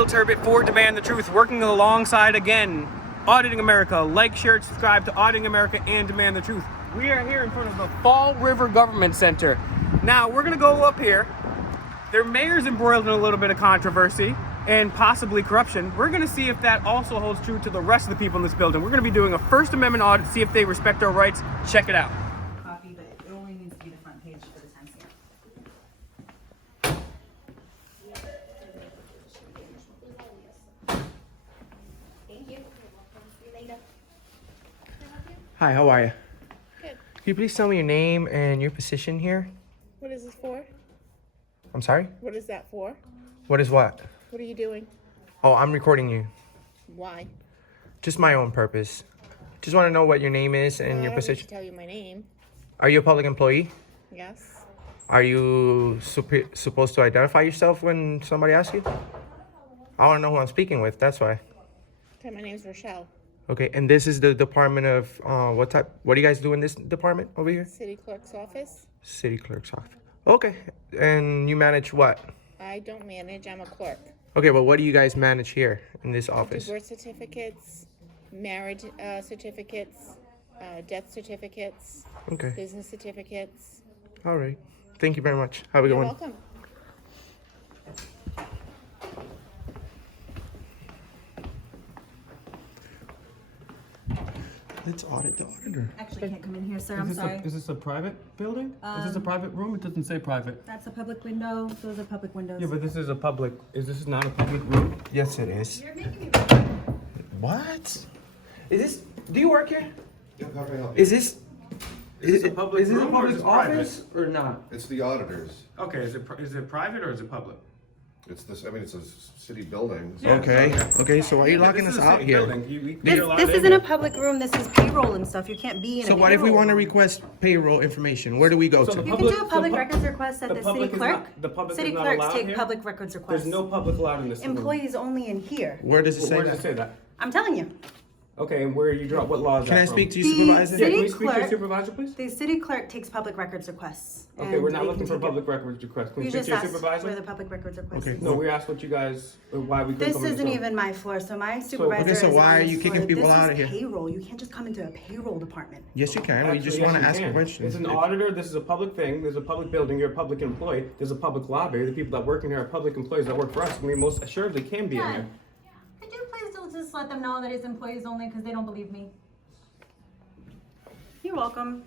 Will Turbot for Demand the Truth, working alongside again Auditing America. Like, share, subscribe to Auditing America and Demand the Truth. We are here in front of the Fall River Government Center. Now we're gonna go up here. Their mayor's embroiled in a little bit of controversy and possibly corruption. We're gonna see if that also holds true to the rest of the people in this building. We're gonna be doing a First Amendment audit, see if they respect our rights. Check it out. Copy, but it only needs to be the front page for the timestamp. Thank you. See you later. Hi, how are you? Good. Can you please tell me your name and your position here? What is this for? I'm sorry? What is that for? What is what? What are you doing? Oh, I'm recording you. Why? Just my own purpose. Just want to know what your name is and Well, your I don't need position. to tell you my name. Are you a public employee? Yes. Are you supposed to identify yourself when somebody asks you? I want to know who I'm speaking with, that's why. Okay, my name's Rochelle. Okay, and this is the department of, what do you guys do in this department over here? City clerk's office. City clerk's office. Okay, and you manage what? I don't manage, I'm a clerk. Okay, well, what do you guys manage here in this I do office? birth certificates, marriage certificates, death certificates, Okay, business certificates. all right. Thank you very much. Have a good You're one. welcome. Let's audit the auditor. Actually, can't come in here, sir, I'm sorry. Is this a private building? Is this a private room? It doesn't say private. That's a public window, those are public windows. Yeah, but this is a public, this not a public room? Yes, it is. You're making me. What? Is this? Do you work here? Yeah, how can I help you? Is this? Is this a public is this a room or public is it private? office or not? It's the auditors. Okay, is it private or is it public? It's this, I mean, it's a city building. So Yeah. Okay. Okay. So why are you locking This us is a out city here? building. This isn't a public room, this is payroll and stuff, you can't be in a So what if we payroll want to room. request payroll information? Where do we go So to? the You can do a public records request at the city public is clerk. not- the public City is not clerks allowed take here? public records requests. There's no public allowed in this room. Employees only in here. Where does it say Where does it that? say that? I'm telling you. Okay, and where you draw, what law is Can that I from? speak to The your supervisor? Yeah, city can we speak to your clerk- supervisor, please? The city clerk takes public records requests. Okay, and we're not they looking can for take it. public records requests. Can we You speak just to your asked supervisor? where the public records request Okay. is. No, we asked what you guys, why we couldn't This come in isn't room. even my floor, so my supervisor so is why on are this you kicking floor. people This out is of here? payroll. You can't just come into a payroll department. Yes, you can. We just Actually, want yes, to you ask a can. question. It's an auditor. This is a public thing. There's a public building. You're a public employee. There's a public lobby. The people that work in here are public employees that work for us. And we most assuredly can be in here. Could you please just let them know that it's employees only because they don't believe me? You're welcome.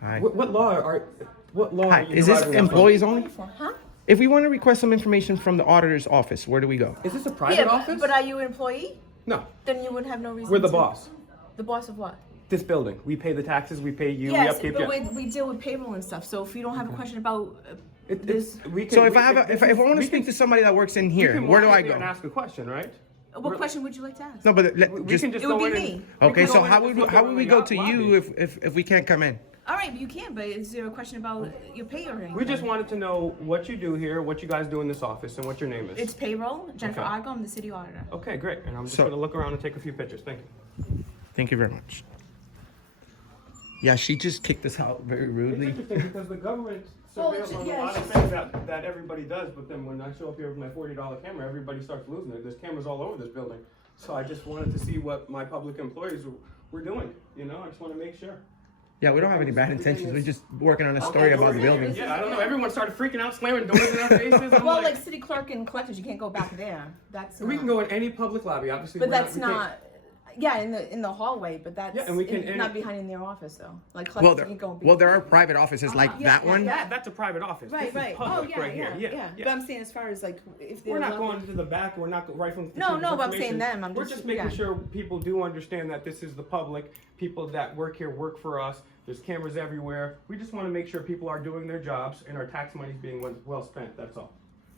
Hi. What law are Hi. you Is this deriving that from? employees only? Huh? If we want to request some information from the auditor's office, where do we go? Is this a private office? But are you an employee? No, Then you would have no reason. we're the to- boss. The boss of what? This building. We pay the taxes. We pay you. Yes, we upkeep. but Yeah. we deal with payroll and stuff. So if you don't have a question about It's, we can, So if we I have, can- if I want to we speak can- to somebody that works in we here, can where do walk I in there go? and ask a question, right? what question would you like to ask? No, but We can just It would go be in me. and- we Okay, can so go in how and would just how look would we in go the to lobby. you if we can't come in? All right, you can. But is there a question about your pay or anything? We just wanted to know what you do here, what you guys do in this office, and what your name is. It's payroll. Jennifer Okay. Argo. I'm the city auditor. Okay, great. And I'm just So- gonna look around and take a few pictures. Thank you. Thank you very much. Yeah, she just kicked us out very It's rudely. interesting because the government surveils on a lot of things that everybody does, but then when I show up here with my $40 camera, everybody starts losing it. There's cameras all over this building. So I just wanted to see what my public employees were doing. You know, I just want to make sure. Yeah, we don't have any bad intentions. We're just working on a story Okay, about the yeah, building. Yeah, I don't know. Everyone started freaking out, slamming doors in our faces. I'm Well, like city clerk and collectors, you can't go back there. That's. we can go in any public lobby, obviously. But we're that's we can't- not. Yeah, in the hallway, but that's Yeah, and we can- not behind in their office though. Like Well, collectors, you can go. there are private offices like Yeah, that yeah, one. yeah. That's a private office. Right, This is right. Oh, public yeah, right yeah, here. yeah, Yeah. But I'm saying as far as like if they're We're not allowed- going to the back. We're not rifling. No, no, but I'm information. saying them. I'm We're just- just making yeah. sure people do understand that this is the public. People that work here work for us. There's cameras everywhere. We just want to make sure people are doing their jobs and our tax money is being well spent. That's all.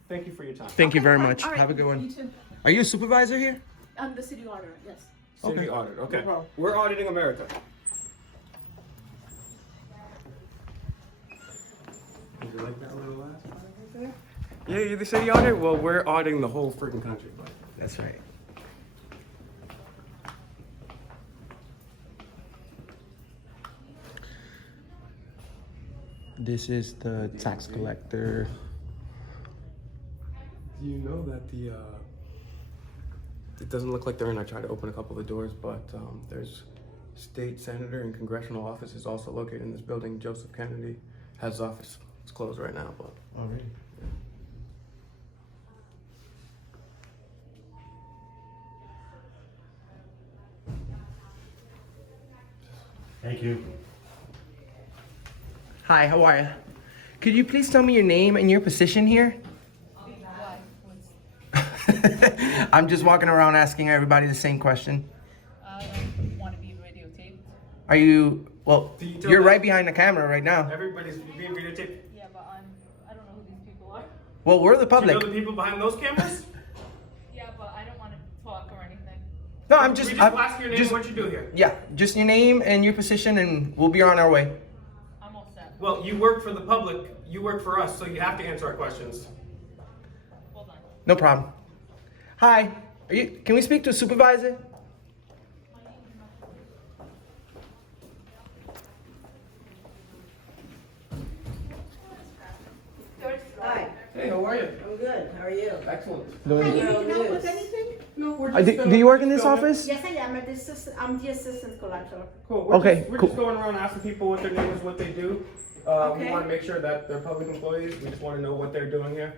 Thank you for your time. Thank you very fine. much. All right, Have a good You one. too. Are you a supervisor here? I'm the city auditor. Yes. City Okay. audit. Okay. No problem. We're auditing America. Would you like that little last part right there? Yeah, you're the city auditor? Well, we're auditing the whole freaking country. That's right. This is the tax collector. Do you know that the It doesn't look like they're in. I tried to open a couple of the doors, but there's state senator and congressional offices also located in this building. Joseph Kennedy has his office. It's closed right now, but. Oh, really? Thank you. Hi, how are you? Could you please tell me your name and your position here? I'm just walking around asking everybody the same question. I don't want to be videotaped. Are you, well, Do you tell you're them? right behind the camera right now. Everybody's being videotaped. Yeah, but I don't know who these people are. Well, we're the Do you public. know the people behind those cameras? Yeah, but I don't want to talk or anything. No, I'm We just, just I'm ask your name just- and what you do here. yeah, just your name and your position and we'll be on our way. I'm all set. Well, you work for the public, you work for us, so you have to answer our questions. Hold on. No problem. Hi, can we speak to a supervisor? Hi, Hey, how are you? I'm good. How are you? Excellent. You need help with anything? No, we're Do you work in this office? Yes, I am. I'm the assistant collector. Cool. We're Okay, just, we're cool. just going around asking people what their name is, what they do. We Okay. want to make sure that they're public employees. We just want to know what they're doing here.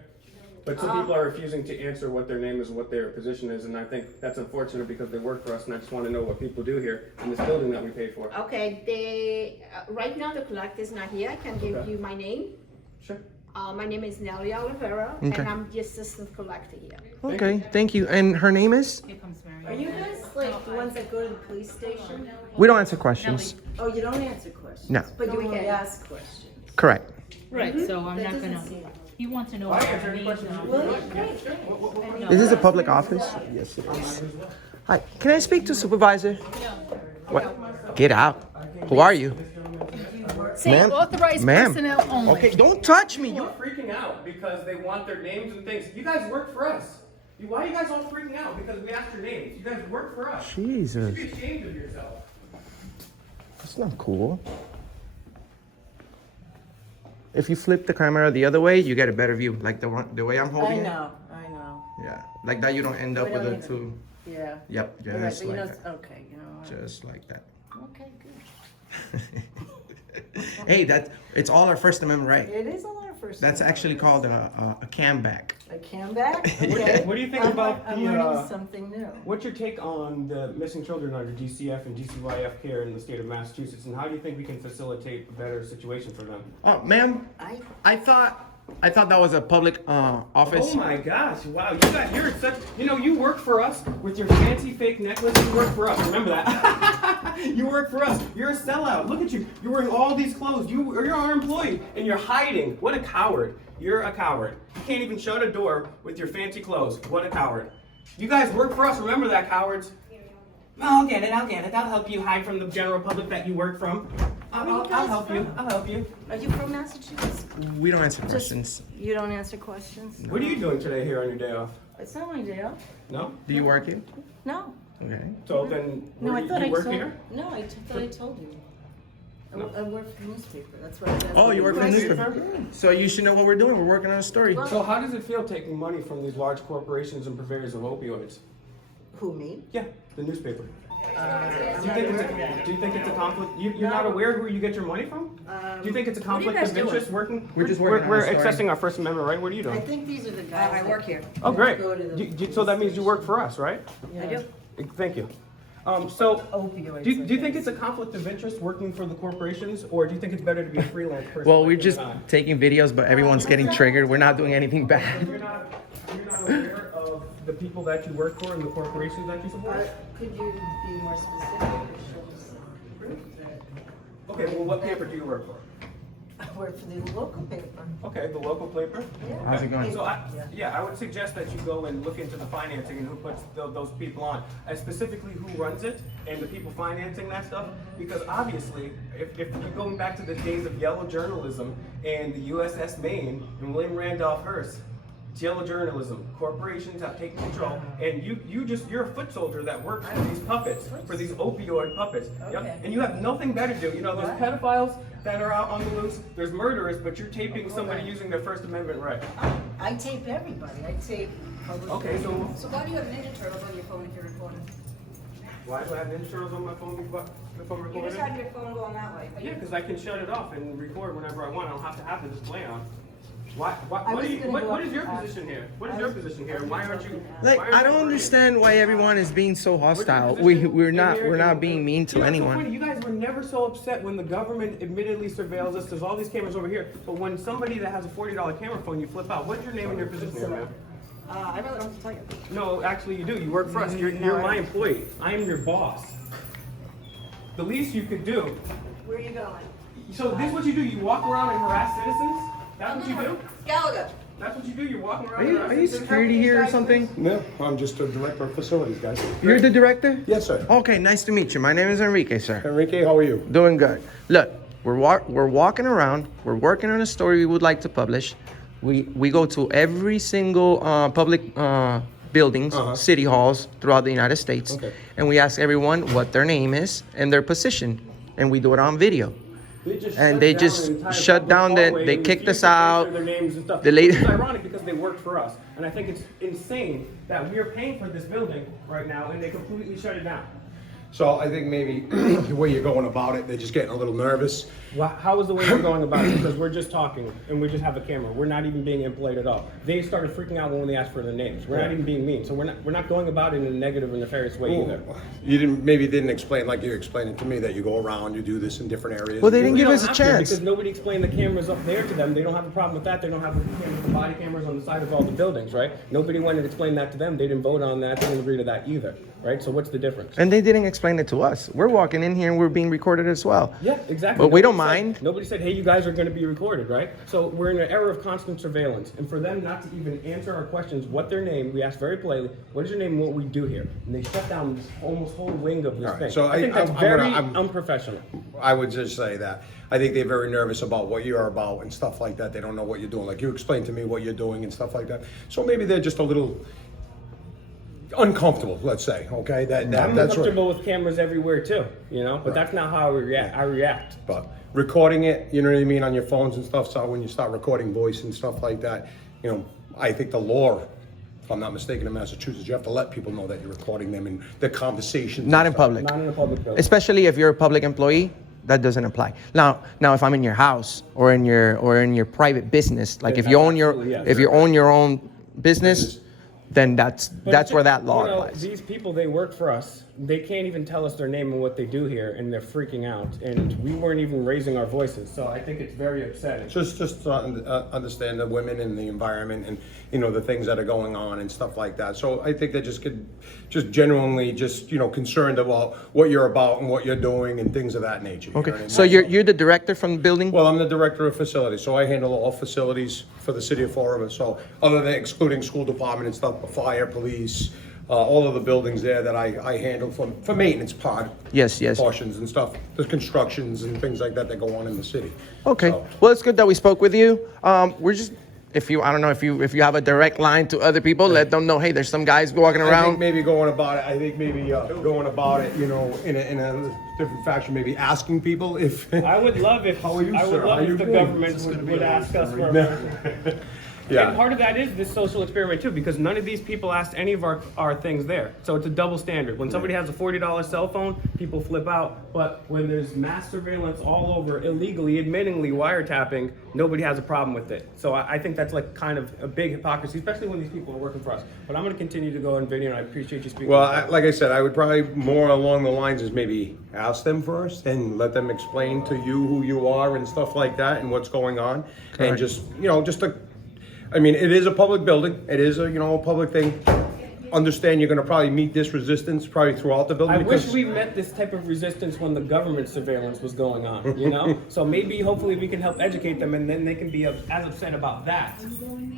But some people are refusing to answer what their name is and what their position is, and I think that's unfortunate because they work for us, and I just want to know what people do here in this building that we pay for. Okay, right now the collector is not here. I can give Okay. you my name. Sure. My name is Nelly Oliveira, Okay. and I'm the assistant collector here. Okay, thank you. And her name is? Here comes Mary. Are you guys like the ones that go to the police station? We don't answer questions. Oh, you don't answer questions? No. But you only ask questions? Correct. Right, so I'm That not doesn't gonna, seem- you want to know I what answer our any names questions. are. Well, great. Is this a public office? Yes, it is. Hi, can I speak to supervisor? What? Get out. Who are you? Ma'am? Authorized Ma'am. personnel only. Okay, don't touch me. People are freaking out because they want their names and things. You guys work for us. Why are you guys all freaking out? Because we asked your names. You guys work for us. Jesus, You should be ashamed of yourself. that's not cool. If you flip the camera the other way, you get a better view, like the way I'm holding it. I know. Yeah, like that. You don't end up We with don't a even- two. Yeah. Yep, All right, just but you like know, that. okay, you know. Just like that. Okay, good. Hey, it's all our First Amendment right. It is on our first. That's one. actually called a cam back. A cam back? Okay. What do you think I'm- about I'm the, learning something new. What's your take on the missing children under DCF and DCYF care in the state of Massachusetts, and how do you think we can facilitate a better situation for them? Oh, ma'am, I thought that was a public office. Oh my gosh! Wow, you're such. You work for us with your fancy fake necklace. You work for us. Remember that? You work for us. You're a sellout. Look at you. You're wearing all these clothes. You're our employee, and you're hiding. What a coward! You're a coward. You can't even shut a door with your fancy clothes. What a coward! You guys work for us. Remember that, cowards. I'll get it. I'll help you hide from the general public that you work from. I'll help you. I'll help you. Are you from Massachusetts? We don't answer questions. You don't answer questions? What are you doing today here on your day off? It's not my day off. No? Do you work here? No. Okay. So then, No, I thought you I work told. here? No, I thought I told you. No. I work for the newspaper. That's what I was asking. Oh, you work for the Right. newspaper. So you should know what we're doing. We're working on a story. So how does it feel taking money from these large corporations and purveyors of opioids? Who, me? Yeah, the newspaper. Do you think it's a conflict? You're not aware who you get your money from? Do you think it's a what are you conflict guys of doing? interest working? We're just working on We're a story. accessing our First Amendment right. What are you I doing? think these are the guys. I work here. Oh, great. Go to the So that means you work for us, right? I do. Thank you. So, Opioids. do you think it's a conflict of interest working for the corporations, or do you think it's better to be a freelance person? Well, like we're you just and I? taking videos, but everyone's getting triggered. We're not doing anything bad. You're not aware of the people that you work for and the corporations that you support? Could you be more specific or show us some proof that Okay, well, what paper do you work for? I work for the local paper? Okay, the local paper? How's it going? So I would suggest that you go and look into the financing and who puts those people on, and specifically who runs it and the people financing that stuff. Because obviously, if you're going back to the days of yellow journalism and the USS Maine and William Randolph Hearst, yellow journalism, corporations have taken control, and you're a foot soldier that works for these puppets, for these opioid puppets. Yep. Okay. And you have nothing better to do. You know, those pedophiles that are out on the loose, there's murderers, but you're taping somebody using their First Amendment right. I tape everybody. I tape public. Okay, so So why do you have Ninja Turtles on your phone if you're recording? why do I have Ninja Turtles on my phone before You recording? just had your phone going that way. Yeah, because I can shut it off and record whenever I want. I don't have to have the display on. Why? I What, was do you, gonna what, go what up is your to that. position here? What is your position here? Why aren't you? Like, why aren't I you don't working? understand why everyone is being so hostile. What's your We're position not in here? we're not being mean to You know, it's so anyone. funny. You guys were never so upset when the government admittedly surveils us. There's all these cameras over here, but when somebody that has a $40 camera phone, you flip out. What's your name and your position here, man? I really don't have to tell you. No, actually you do. You work for us. You're my employee. I am your boss. The least you could do. Where are you going? So this is what you do. You walk around and harass citizens. That's what you do. Gallagher. That's what you do. You're walking around. Are and you harassing citizens? security here or something? No, I'm just a director of facilities, guys. You're the director? Yes, sir. Okay, nice to meet you. My name is Enrique, sir. Enrique, how are you? Doing good. Look, we're walking around. We're working on a story we would like to publish. We go to every single public buildings, city halls throughout the United States, Okay. and we ask everyone what their name is and their position, and we do it on video. They just shut down they kicked us out. Their names and stuff. The lady- It's ironic because they work for us, and I think it's insane that we're paying for this building right now, and they completely shut it down. So I think maybe the way you're going about it, they're just getting a little nervous. Well, how is the way we're going about it? Because we're just talking and we just have a camera. We're not even being impolite at all. They started freaking out when they asked for their names. We're not even being mean. So we're not going about it in a negative or nefarious way either. You didn't explain like you explained it to me that you go around, you do this in different areas. Well, they didn't We give don't us a have to chance. because nobody explained the cameras up there to them. They don't have a problem with that. They don't have the body cameras on the side of all the buildings, right? Nobody went and explained that to them. They didn't vote on that. They didn't agree to that either, right? So what's the difference? And they didn't explain it to us. We're walking in here and we're being recorded as well. Yeah, exactly. But we don't Nobody said- mind. Nobody said, hey, you guys are going to be recorded, right? So we're in an era of constant surveillance. And for them not to even answer our questions, what their name, we asked very politely, what is your name and what we do here? And they shut down this almost whole wing of this All right, thing. so I think that's very unprofessional. I would just say that. I think they're very nervous about what you're about and stuff like that. They don't know what you're doing. Like you explained to me what you're doing and stuff like that. So maybe they're just a little uncomfortable, let's say, okay? I'm That's right. uncomfortable with cameras everywhere too, you know? But that's not how I react. But recording it, you know what I mean, on your phones and stuff, so when you start recording voice and stuff like that, you know, I think the law, if I'm not mistaken, in Massachusetts, you have to let people know that you're recording them and the conversations. Not and in stuff. public. Not in a public building. Especially if you're a public employee, that doesn't apply. Now if I'm in your house or in your private business, like Then if you that's own your absolutely, yes. if you own your own business, then that's But where that law you know, applies. these people, they work for us. They can't even tell us their name and what they do here, and they're freaking out. And we weren't even raising our voices, so I think it's very upsetting. Just understand the women and the environment and, you know, the things that are going on and stuff like that. So I think they just genuinely you know, concerned about what you're about and what you're doing and things of that nature. You know what I Okay, mean? so you're the director from the building? Well, I'm the director of facilities, so I handle all facilities for the city of Fall River. So other than excluding school department and stuff, fire, police, all of the buildings there that I handle for maintenance Yes. portions and stuff, the constructions and things like that go on in the city. Okay. So, Well, it's good that we spoke with you. We're just I don't know if you have a direct line to other people, let them know, hey, there's some guys walking I think around. maybe going about it, you know, in a different fashion, maybe asking people if. I would love if How are you, I would sir? love How if you the doing? government would ask us for a Yeah. And part of that is this social experiment too, because none of these people asked any of our things there. So it's a double standard. When somebody has a $40 cell phone, people flip out. But when there's mass surveillance all over, illegally, admittingly wiretapping, nobody has a problem with it. So I think that's like kind of a big hypocrisy, especially when these people are working for us. But I'm going to continue to go on video, and I appreciate you speaking. Well, like I said, I would probably more along the lines is maybe ask them first and let them explain to you who you are and stuff like that and what's going on. And just, you know, I mean, it is a public building. It is a public thing. Understand you're going to probably meet this resistance probably throughout the building. I wish we met this type of resistance when the government surveillance was going on, you know? So maybe, hopefully, we can help educate them, and then they can be as upset about that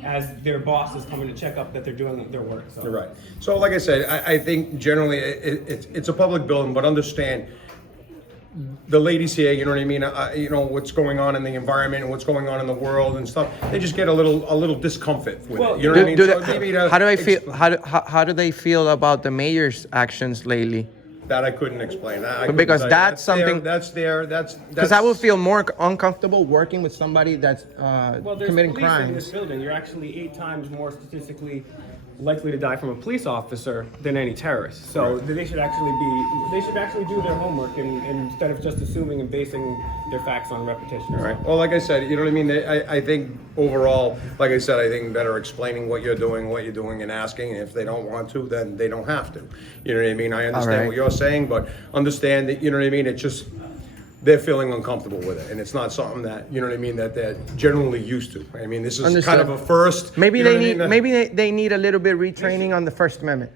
as their boss is coming to check up that they're doing their work. So. You're right. So like I said, I think generally it's a public building, but understand the ladies here, you know what I mean? You know what's going on in the environment and what's going on in the world and stuff. They just get a little discomfort with it. You know what I mean? So maybe How do I feel? How do they feel about the mayor's actions lately? That I couldn't explain. Because that's something- That's Because I would feel more uncomfortable working with somebody that's Well, there's committing police in crimes. this building. You're actually 8 times more statistically likely to die from a police officer than any terrorist. So they should actually do their homework and instead of just assuming and basing their facts on repetition. All right. Well, like I said, you know what I mean? I think overall, like I said, I think better explaining what you're doing, and asking. And if they don't want to, then they don't have to. You know what I mean? I understand right. what you're saying, but understand that, you know what I mean? It's just, they're feeling uncomfortable with it. And it's not something that, you know what I mean, that they're generally used to. I mean, this is Understood. kind of a first. Maybe you know they what I need mean? maybe they need a little bit retraining on the First Amendment,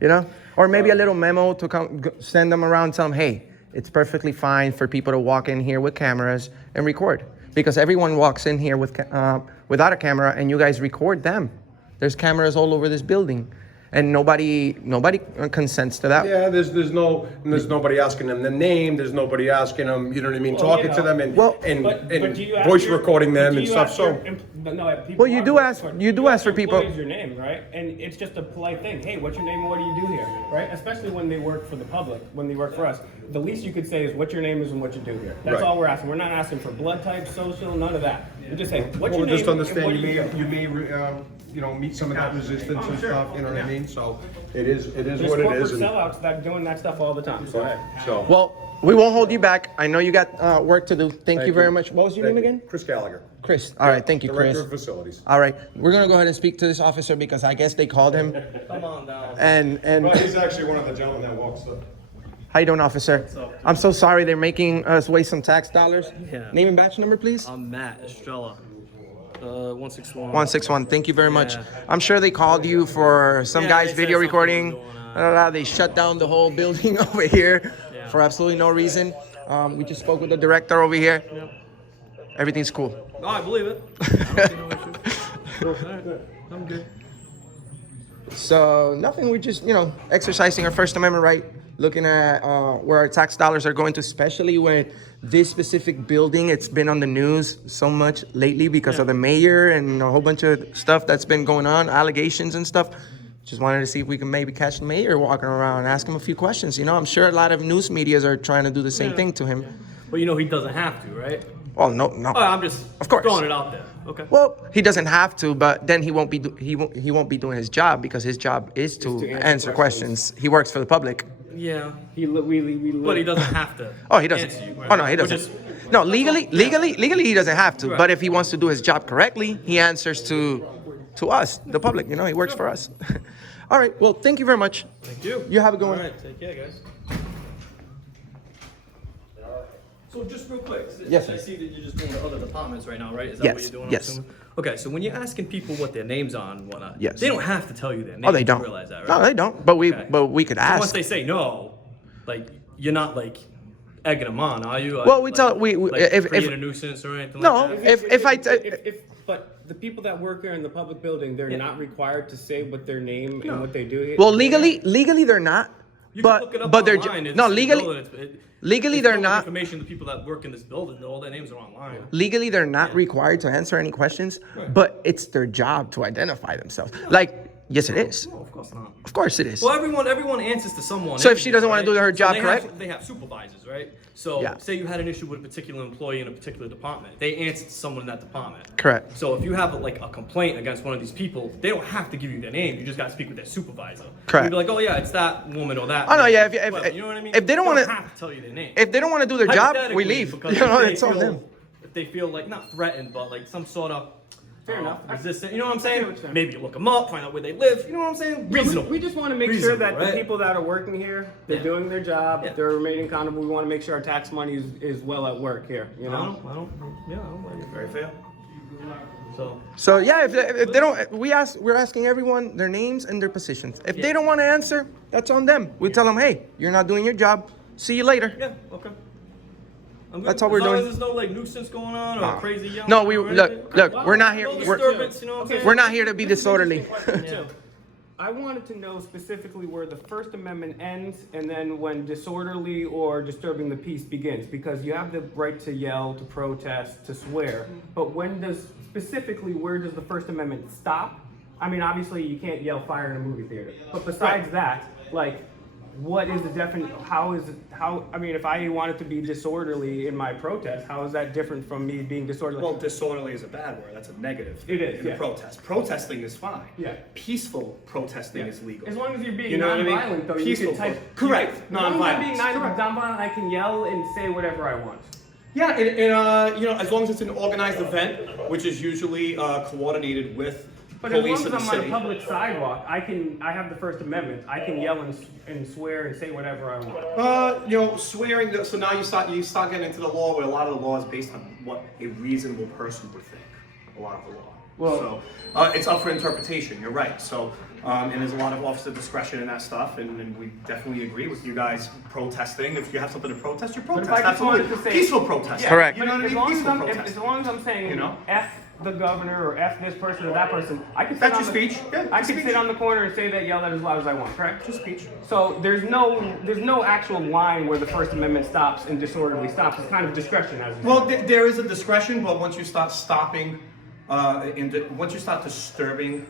you know, or maybe a little memo to send them around, tell them, hey, it's perfectly fine for people to walk in here with cameras and record, because everyone walks in here with without a camera, and you guys record them. There's cameras all over this building, and nobody consents to that. Yeah, there's nobody asking them the name. There's nobody asking them, you know what I mean, Well, talking yeah. to them and But do you ask voice your- recording them do and you stuff. ask So. your people Well, you are do voice ask- recording. you do ask for your people- employees your name, right? And it's just a polite thing. Hey, what's your name and what do you do here, right? Especially when they work for the public, when they work for us. The least you could say is what your name is and what you do here. That's Right. all we're asking. We're not asking for blood type, social, none of that. We just say what's Well, your name just and what understand do you do. you may meet some of that resistance Oh, and sure. stuff. You know what Yeah. I mean? So it is There's what it corporate is. And sellouts that doing that stuff all the time. So hey. so. Well, we won't hold you back. I know you got work to do. Thank you very much. What was your Thank name you. again? Chris Gallagher. Chris. All right. Thank you, Director Chris. of Facilities. All right. We're gonna go ahead and speak to this officer because I guess they called him. Come on down. And Well, he's actually one of the gentlemen that walks the. how you doing, officer? I'm so sorry they're making us waste some tax dollars. Yeah. Name and badge number, please. I'm Matt Estrella, 161. 161. Thank you very much. Yeah. I'm sure they called you for some Yeah, guy's they said video something recording. was going on. They shut down the whole building over here Yeah. for absolutely no reason. We just spoke with the director over here. Everything's cool. Oh, I believe it. I don't see no issue. All right, I'm good. So nothing. We're just exercising our First Amendment right, looking at where our tax dollars are going to, especially when this specific building. It's been on the news so much lately because of the mayor and a whole bunch of stuff that's been going on, allegations and stuff. Just wanted to see if we can maybe catch the mayor walking around and ask him a few questions. I'm sure a lot of news medias are trying to do the same thing to him. But he doesn't have to, right? Oh no. Oh, I'm just Of course. throwing it out there. Okay. Well, he doesn't have to, but then he won't be he won't be doing his job because his job is to answer questions. He works for the public. Yeah. We But he doesn't have to. Oh, he doesn't. answer you, Oh no, he Which doesn't. is- No, legally he doesn't have to. Right. But if he wants to do his job correctly, he answers to us, the public. He works for us. All right. Well, thank you very much. Thank you. You have a good All one. right. Take care, guys. So just real quick, Yes, I sir. see that you're just doing the other departments right now, right? Is that Yes, what you're doing? I'm yes. assuming? Okay, so when you're asking people what their names are and whatnot, Yes. they don't have to tell you their names. Oh, they You don't. realize that, right? No, they don't. But we Okay. could So once ask. they say no, you're not egging them on, are you? Well, we tell- we- if- create a nuisance or anything No, like that. But the people that work here in the public building, they're not required to say what their name and what they do. Well, legally they're not. You but can look it up but they're online. It's no in the legally. building. Legally, it's they're public not. Information. The people that work in this building, all their names are online. Legally, they're not required to answer any questions, but it's their job to identify themselves. Yes, it is. No, of course not. Of course, it is. Well, everyone answers to someone. So if she doesn't wanna right? do her job they correct- they have supervisors, right? So Yeah. say you had an issue with a particular employee in a particular department, they answer to someone in that department. Correct. So if you have a complaint against one of these people, they don't have to give you their name. You just got to speak with their supervisor. Correct. You'd be like, oh yeah, it's that woman or that. Oh, no, man. yeah, Whatever, you know what I mean? if they don't wanna- have to tell you their name. If they don't want to do their job, we Hypothetically, leave. because You know, if they it's on feel- them. If they feel not threatened, but some sort of Fair enough. resistant. You know what I'm I see what saying? you're saying. Maybe you look them up, find out where they live. You know what I'm saying? Reasonable. We just want to make sure Reasonable, that the right? people that are working here, they're Yeah. doing their job, Yeah. they're remaining accountable. We want to make sure our tax money is well at work here. You know. I don't. Yeah, I don't like it. Very fair. So. So yeah, if they don't, we're asking everyone their names and their positions. If they don't want to answer, that's on them. We tell them, hey, you're not doing your job. See you later. Yeah. Okay. I'm good. That's all we're as long doing. As there's no nuisance going on or crazy yelling. No, we or look. anything. We're not here. No We're, disturbance. You know what I'm saying? we're not here to be disorderly. Question too. I wanted to know specifically where the First Amendment ends and then when disorderly or disturbing the peace begins, because you have the right to yell, to protest, to swear, but where does the First Amendment stop? I mean, obviously you can't yell fire in a movie theater, but besides that, what is the definition? I mean, if I wanted to be disorderly in my protest, how is that different from me being disorderly? Well, disorderly is a bad word. That's a negative. It is, in yeah. a protest. Protesting is fine. Yeah. Peaceful protesting is legal. As long as you're being You know what I mean? nonviolent, though, Peaceful you can type. correct. As long as I'm being Nonviolence. nonviolent, I can yell and say whatever I want. Yeah, you know, as long as it's an organized event, which is usually coordinated with But as long police as in the I'm on a city. public sidewalk, I have the First Amendment. I can yell and swear and say whatever I want. You know, swearing. So now you start getting into the law where a lot of the law is based on what a reasonable person would think. A lot of the law. Well- so it's up for interpretation. You're right. So and there's a lot of officer discretion in that stuff, and we definitely agree with you guys protesting. If you have something to protest, you protest. if I just wanted Absolutely. to say- Peaceful protest. Yeah, Correct. You know what I as mean? long as Peaceful I'm, protest. as long as I'm saying, You know? F the governor or F this person or that person, I can sit That's on your the, speech. Yeah, I it's can speech. sit on the corner and say that, yell that as loud as I want, correct? Just speech. So there's no actual line where the First Amendment stops and disorderly stops. It's kind of discretion, as you said. Well, there is a discretion, but once you start stopping, once you start disturbing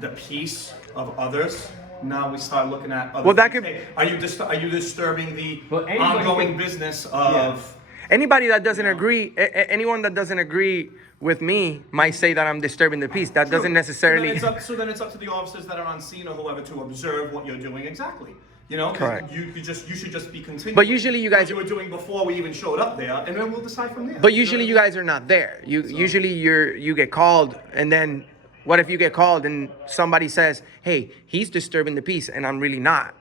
the peace of others, now we start looking at other Well, that things. could- Hey, are you disturbing the Well, anybody ongoing can- business of? Anybody that doesn't agree, anyone that doesn't agree with me might say that I'm disturbing the peace. That doesn't necessarily. So then it's up to the officers that are on scene or whoever to observe what you're doing exactly. You know, Correct. You should just be continuing. But usually you guys- what you were doing before we even showed up there, and then we'll decide from there. But usually you guys are not there. Usually you get called, and then what if you get called and somebody says, "Hey, he's disturbing the peace," and I'm really not.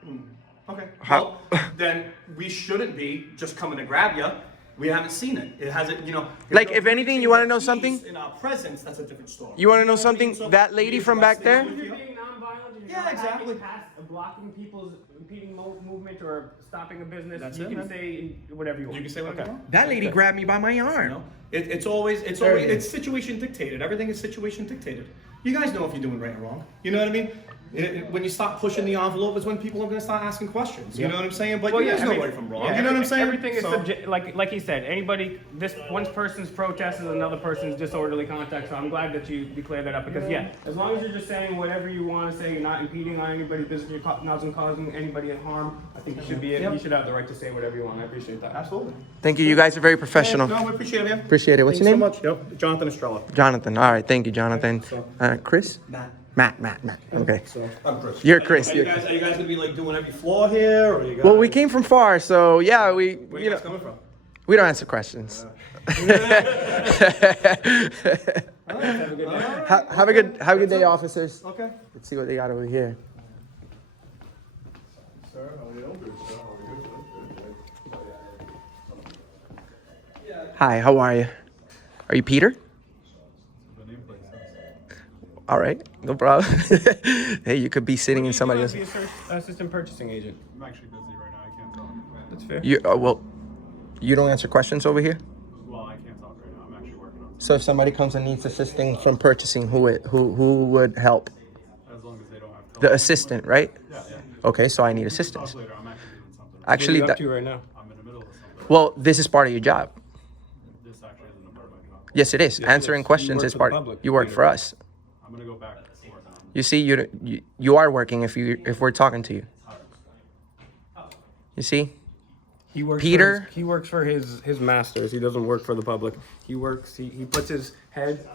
Okay. How- Well, then we shouldn't be just coming to grab you. We haven't seen it. It hasn't, you know. Like, if anything, you wanna know peace something? In our presence, that's a different story. You want to know what I mean? something? So That lady we from address back there? things with If you. you're being nonviolent, and Yeah, you're not exactly. blocking people's impeding movement or stopping a business, That's you it, can man. say whatever you want. You can say whatever you want. That lady grabbed me by my You arm. know, it's always situation dictated. Everything is situation dictated. You guys know if you're doing right or wrong. You know what I mean? When you stop pushing the envelope is when people are going to start asking questions. You know what I'm saying? But you guys know right from wrong. yeah, you know what I'm saying? Everything is So- subject, like he said. One person's protest is another person's disorderly conduct. So I'm glad that you declared that up because as long as you're just saying whatever you want to say, you're not impeding on anybody's business, you're not causing anybody harm. I think you should be. You should have the right to say whatever you want. I appreciate that. Absolutely. Thank you. You guys are very professional. No, we appreciate it, man. Appreciate it. What's your Thanks name? so much. Yep, Jonathan Estrella. Jonathan. All right. Thank you, Jonathan. Chris? Matt. Okay. I'm Chris. You're Chris. Are you guys gonna be like doing every floor here, or you guys? Well, we came from far, so yeah, Where you guys coming from? we don't answer questions. Have a good day. Have a good day, officers. Okay. Let's see what they got over here. Sir, how are you? Hi, how are you? Are you Peter? All right, no problem. Hey, you could be sitting in somebody else. Be assistant purchasing agent. I'm actually busy right now. I can't talk. That's fair. You well, you don't answer questions over here. Well, I can't talk right now. I'm actually working on So if somebody comes and needs assisting from purchasing, who would help? it. As long as they don't have The assistant, right? Yeah. Okay, so I need assistance. Talk later. I'm actually doing something. What are Actually, you up that, to right now? I'm in the middle of something. well, this is part of your job. This actually isn't a part of my job. Yes, it is. Answering is. You questions work is for the part. public. You work for us. I'm gonna go back to work now. You see, you are working if we're talking to you. You see? He works. Peter? He works for his masters. He doesn't work for the public. He works. He puts his head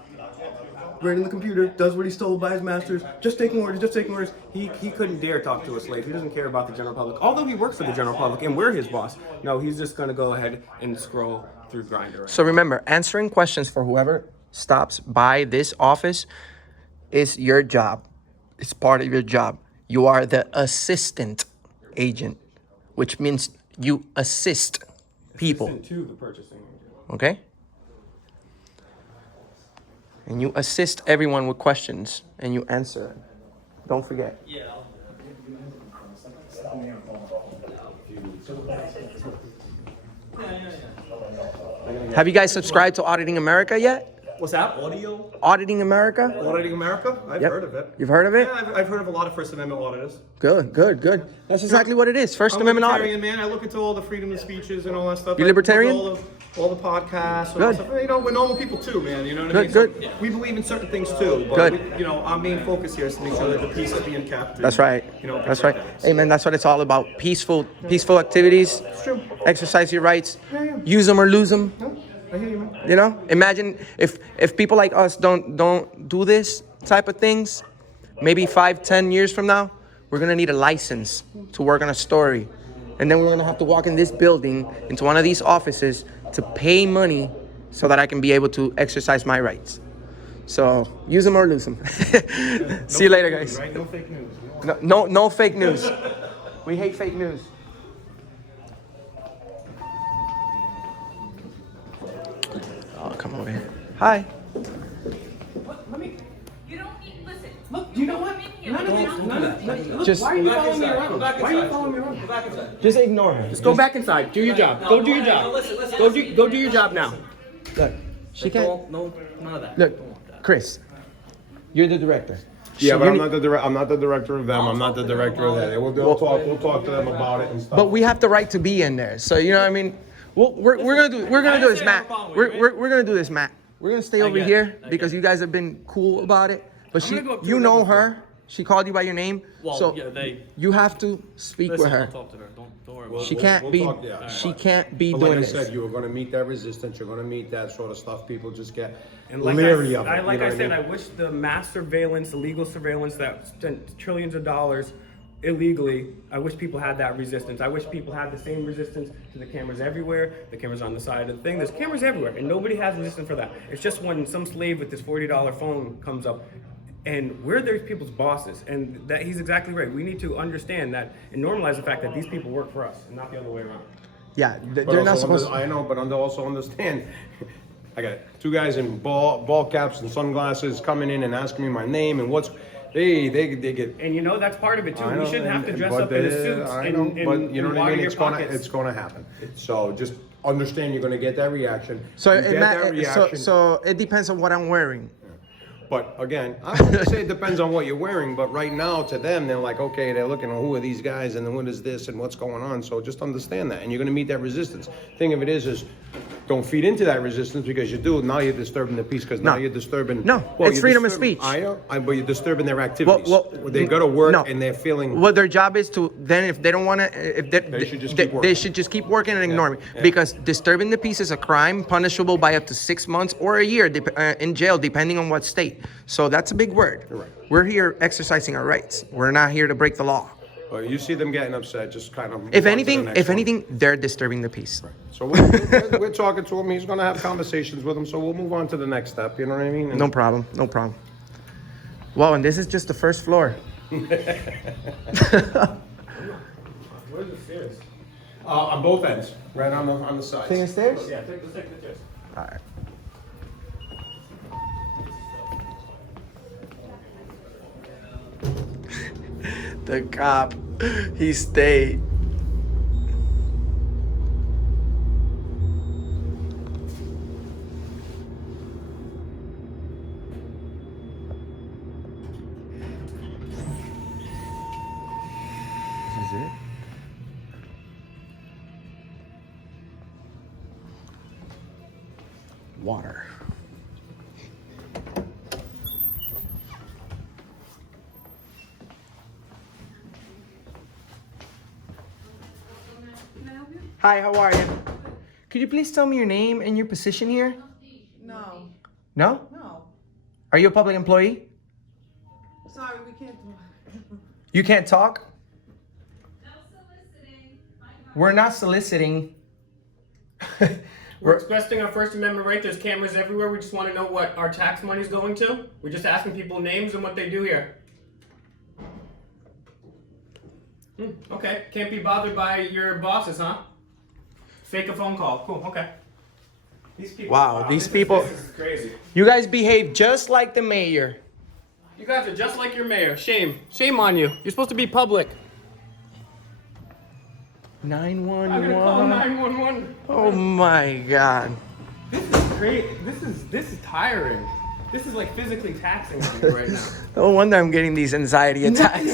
right in the computer. Does what he's told by his masters. Just taking orders. Just taking orders. He couldn't dare talk to a slave. He doesn't care about the general public. Although he works for the general public and we're his boss. No, he's just gonna go ahead and scroll through Grindr. So remember, answering questions for whoever stops by this office is your job. It's part of your job. You are the assistant agent, which means you assist people, Assistant to the purchasing agent. okay? And you assist everyone with questions and you answer them. Don't forget. Have you guys subscribed to Auditing America yet? What's that? Audio? Auditing America? Auditing America? I've Yep. heard of it. You've heard of it? Yeah, I've heard of a lot of First Amendment auditors. Good. That's exactly what it is. 1st I'm a Amendment audit. libertarian, man. I look into all the freedom of speeches and all that stuff. You I look into libertarian? all all the podcasts, all Good. the stuff. You know, we're normal people too, man. You know what I mean? Good, good. We believe in certain things too. But Good. We, you know, our main focus here is to make sure that the peace is being kept. and, That's right. You know, That's right. protected. Hey man, that's what it's all about. Peaceful activities. It's true. Exercise your rights. Yeah. Use them or lose them. No, I hear you, man. You know, imagine if people like us don't do this type of things, maybe 5-10 years from now, we're gonna need a license to work on a story, and then we're gonna have to walk in this building into one of these offices to pay money so that I can be able to exercise my rights. So use them or lose them. See you later, guys. Right? No fake news. No fake news. We hate fake news. Oh, come over here. Hi. You don't need, listen. Look, you know what? Just, Why are you following me around? Why are you following me around? Go back inside. just ignore her. Just go back inside. Do your job. Go do your job. Go do your job now. Look, she can't. No, none of that. Look, Chris, you're the director. Yeah, but you're I'm not the director of them. I'm not the director of that. We'll talk to them about it and stuff. But we have the right to be in there. So you know what I mean. We're gonna do this, Matt. We're gonna do this, Matt. We're gonna stay over here because you guys have been cool about it. But I'm gonna go up to you her know before. her. She called you by your name. Well, So yeah, they. you have to speak Listen, with her. I'll talk to her. Don't worry about She it. can't we'll be. talk, yeah. She can't be But doing like I this. said, you were going to meet that resistance. You're going to meet that sort of stuff. People just get And like leery of it. I you know what said, mean? I wish the mass surveillance, the legal surveillance that spent trillions of dollars illegally, I wish people had that resistance. I wish people had the same resistance to the cameras everywhere, the cameras on the side of the thing. There's cameras everywhere, and nobody has resistance for that. It's just when some slave with this $40 phone comes up, and we're those people's bosses. And that he's exactly right. We need to understand that and normalize the fact that these people work for us, and not the other way around. Yeah, But they're not also supposed. I know, but also understand. I got two guys in ball caps and sunglasses coming in and asking me my name and what's. They get. And you know that's part of it too. I We know, shouldn't have to and- dress but up in they- suits I and, know, and, but you know and what I water mean. your It's pockets. gonna happen. So just understand you're gonna get that reaction. So, You get Matt, that reaction. so it depends on what I'm wearing. But again, I would say it depends on what you're wearing, but right now to them, they're like, okay, they're looking at who are these guys and then what is this and what's going on. So just understand that. And you're gonna meet that resistance. Thing of it is don't feed into that resistance because you do, now you're disturbing the peace because now No. you're disturbing. No, it's you're freedom of disturbing- speech. I know, but you're disturbing their activities. Well, They go to work no. and they're feeling. Well, their job is to then if they don't want to, if They should just keep they working. should just keep working and ignore me yeah. because disturbing the peace is a crime punishable by up to 6 months or a year in jail, depending on what state. So that's a big word. Right. We're here exercising our rights. We're not here to break the law. You see them getting upset, just kind of. If move on to the anything, next one. they're disturbing the peace. So we're talking to him. He's gonna have conversations with him. So we'll move on to the next step. You know what I mean? And- No problem. No problem. Well, and this is just the first floor. Where's the stairs? On both ends, right on the sides. Taking stairs? Yeah, let's take the stairs. All right. The cop, he stayed. This is it. Water. Hi, how are you? Could you please tell me your name and your position here? No, No? no. Are you a public employee? Sorry, we can't. You can't talk? We're not soliciting. We're expressing our First Amendment right. There's cameras everywhere. We just want to know what our tax money is going to. We're just asking people names and what they do here. Okay. Can't be bothered by your bosses, huh? Fake a phone call. Cool. Okay. These people. Wow, these people- This is crazy. You guys behave just like the mayor. You guys are just like your mayor. Shame. Shame on you. You're supposed to be public. 911. I'm gonna call 911. Oh my God. This is great. This is tiring. This is like physically taxing on me right now. No wonder I'm getting these anxiety attacks.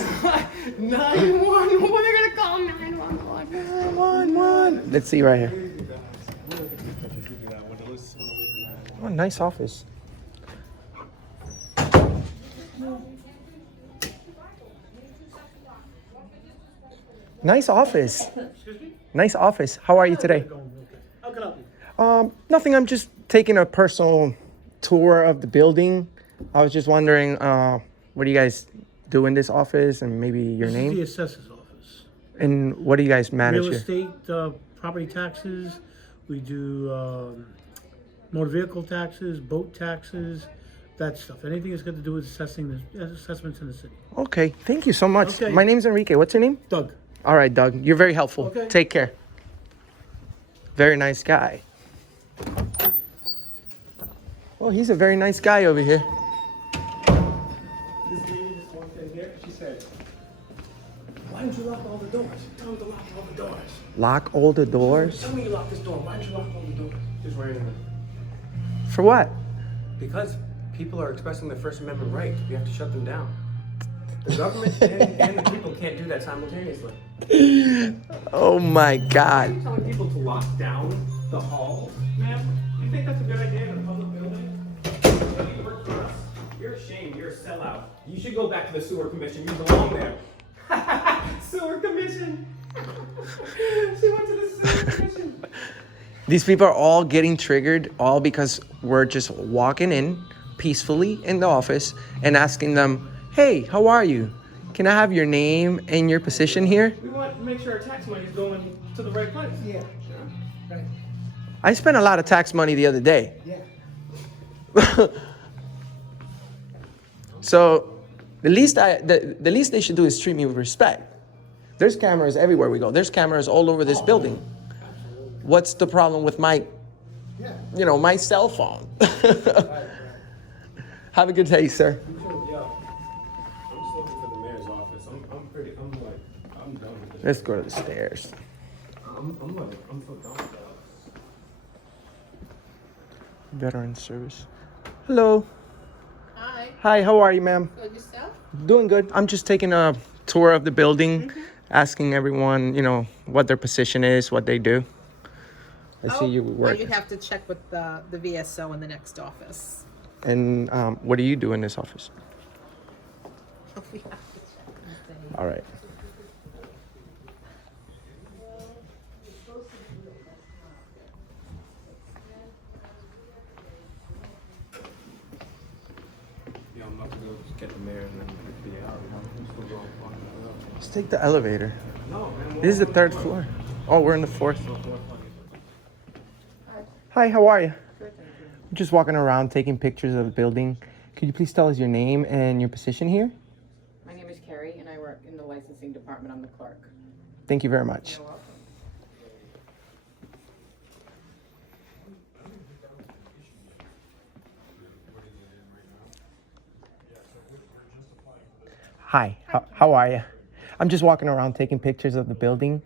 911. What are they gonna call 911? 911. Let's see right here. Oh, nice office. Nice office. Nice office. How are you today? How can I help you? Nothing. I'm just taking a personal tour of the building. I was just wondering, what do you guys do in this office, and maybe your This is name? the assessor's office. And what do you guys manage Real here? estate, property taxes, we do motor vehicle taxes, boat taxes, that stuff. Anything that's got to do with assessing the assessments in the city. Okay, thank you so much. Okay. My name's Enrique. What's your name? Doug. All right, Doug. You're very helpful. Okay. Take care. Very nice guy. Oh, he's a very nice guy over here. This lady just walked in here. She said, "Why didn't you lock all the doors? Tell them to lock all the doors. Lock all the doors? Tell me you lock this door. Why didn't you lock all the doors?" Just right in there. For what? Because people are expressing their First Amendment right. We have to shut them down. The government and the people can't do that simultaneously. Oh my God. Are you telling people to lock down the halls, ma'am? Do you think that's a good idea in a public building? You work for us? You're ashamed. You're a sellout. You should go back to the sewer commission. You belong there. Sewer commission. She went to the sewer commission. These people are all getting triggered, all because we're just walking in peacefully in the office and asking them, "Hey, how are you? Can I have your name and your position here?" We want to make sure our tax money is going to the right place. Yeah. Right. I spent a lot of tax money the other day. Yeah. So the least they should do is treat me with respect. There's cameras everywhere we go. There's cameras all over this building. What's the problem with my, my cell phone? Have a good day, sir. Yo, I'm just looking for the mayor's office. I'm done with this. Let's go to the stairs. I'm so done with that. Veteran service. Hello. Hi. Hi, how are you, ma'am? Good yourself? Doing good. I'm just taking a tour of the building, asking everyone, what their position is, what they do. I see you work. You'd have to check with the VSO in the next office. And what do you do in this office? We have to check and see. All right. Yeah, I'm about to go get the mayor and then be out. I'm still going Let's take the elevator. No, man. This is the 3rd floor. Oh, we're in the 4th. Hi, how are you? I'm just walking around taking pictures of the building. Could you please tell us your name and your position here? My name is Carrie, and I work in the licensing department. I'm the clerk. Thank you very much. You're welcome. Hi, how are you? I'm just walking around taking pictures of the building.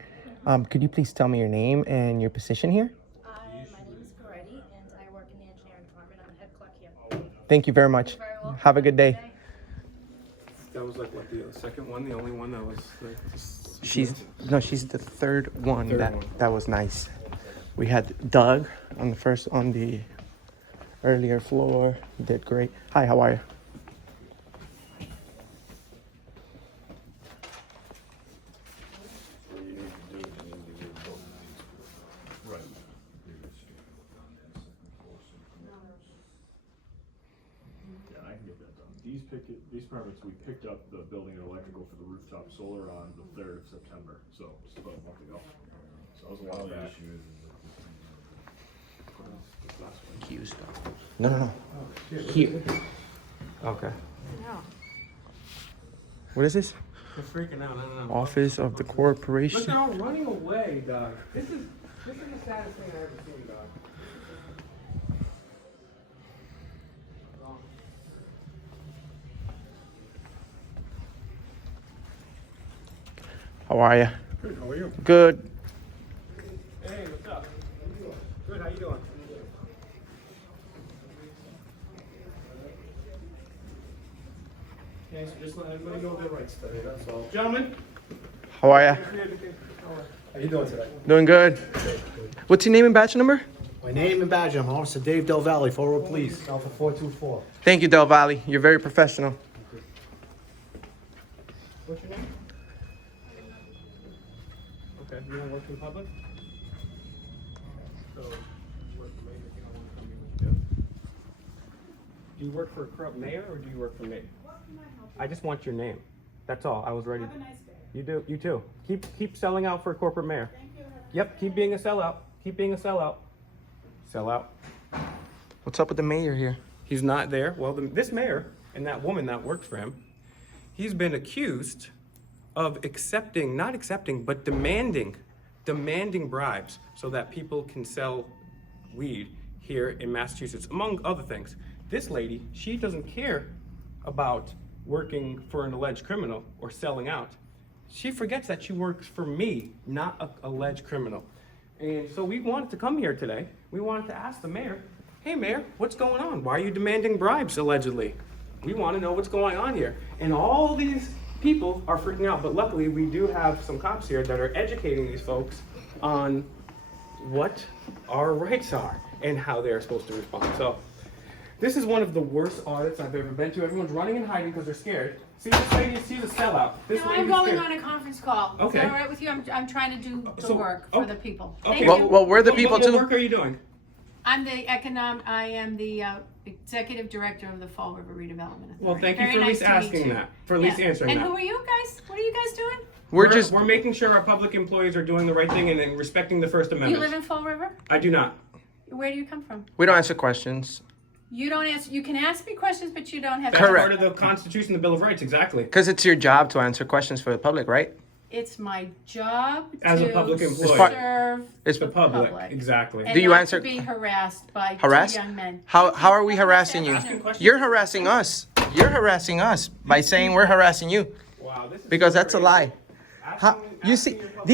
Could you please tell me your name and your position here? My name is Coretti, and I work in the engineering department. I'm the head clerk here. Thank you very much. Very welcome. Have a good day. That was like what, the second one, the only one that was like. She's the 3rd one. Third one. That was nice. We had Doug on the earlier floor. He did great. Hi, how are you? Yeah, I can get that done. These permits, we picked up the building and electrical for the rooftop solar on the 3rd of September, so just about a month ago. So that was a while back. Q stuff. No. Here. Okay. What is this? They're freaking out. No. Office of the Look, Corporation. they're all running away, dog. This is the saddest thing I've ever seen, dog. How are you? Good, how are you? Good. Hey, what's up? Good, how you doing? Okay, so just let everybody know their rights today, that's all. Gentlemen, How are you? how you doing today? Doing good. What's your name and badge number? My My name and badge, I'm Officer Dave Del Valle, Forward Police, Alpha 424. Thank you, Del Valle. You're very professional. What's your name? Okay, you don't work in public? So, you work for me, but you don't want to tell me what you do? Do you work for a corrupt mayor or do you work for me? I just want your name. That's all. I was ready. Have a nice day. You do. You too. Keep selling out for a corporate mayor. Thank you. Yep. Keep being a sellout. Keep being a sellout. Sell out. What's up with the mayor here? He's not there. Well, this mayor and that woman that works for him, he's been accused of not accepting, but demanding bribes so that people can sell weed here in Massachusetts, among other things. This lady, she doesn't care about working for an alleged criminal or selling out. She forgets that she works for me, not an alleged criminal. And so we wanted to come here today. We wanted to ask the mayor, hey mayor, what's going on? Why are you demanding bribes, allegedly? We want to know what's going on here. And all these people are freaking out, but luckily we do have some cops here that are educating these folks on what our rights are and how they're supposed to respond. So this is one of the worst audits I've ever been to. Everyone's running and hiding because they're scared. See this lady, see the sellout. This No, lady's I'm going scared. on a conference call. Okay. Is that all right with you? I'm trying to do the So- work oh, for the people. Okay. Thank you. Well, we're the people What too. work are you doing? I am the executive director of the Fall River Redevelopment Authority. Well, thank you Very for at least nice to meet asking you. that. For at least Yeah. answering And that. who are you guys? What are you guys doing? We're making sure our public employees are doing the right thing and respecting the First You Amendment. live in Fall River? I do not. Where do you come from? We don't answer questions You don't answer. You can ask me questions, but you don't have. That's Correct. part of the Constitution, the Bill of Rights, exactly. because it's your job to answer questions for the public, right? It's my job As a to public employee. serve It's The public, public. exactly. and Do you not answer- to be harassed by Harassed? two young men. How are we harassing you? Asking questions. You're harassing us. You're harassing us by saying we're harassing you Wow, this is because so that's a crazy. lie. How, you see, your public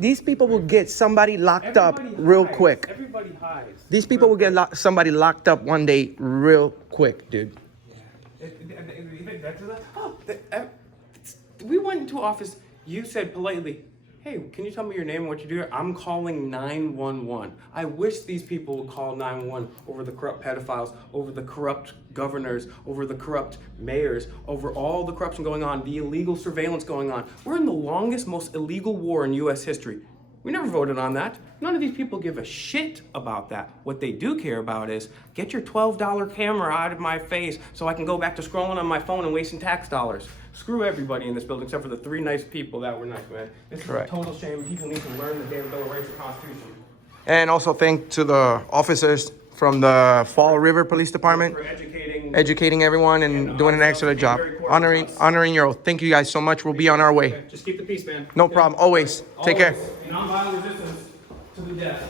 these people will get somebody locked up Everybody real hides. quick. Everybody hides. These people will get somebody locked up one day real quick, dude. We went into office. You said politely, "Hey, can you tell me your name and what you do?" I'm calling 911. I wish these people would call 911 over the corrupt pedophiles, over the corrupt governors, over the corrupt mayors, over all the corruption going on, the illegal surveillance going on. We're in the longest, most illegal war in U.S. history. We never voted on that. None of these people give a shit about that. What they do care about is, get your $12 camera out of my face so I can go back to scrolling on my phone and wasting tax dollars. Screw everybody in this building except for the 3 nice people that were nice, man. This is Correct. a total shame. People need to learn the damn Bill of Rights and Constitution. And also thank to the officers from the Fall River Police Department For educating everyone and doing an excellent job, honoring your oath. Thank you guys so much. We'll be on our way. Just keep the peace, man. No problem. Always. Take care. Nonviolent resistance to the death.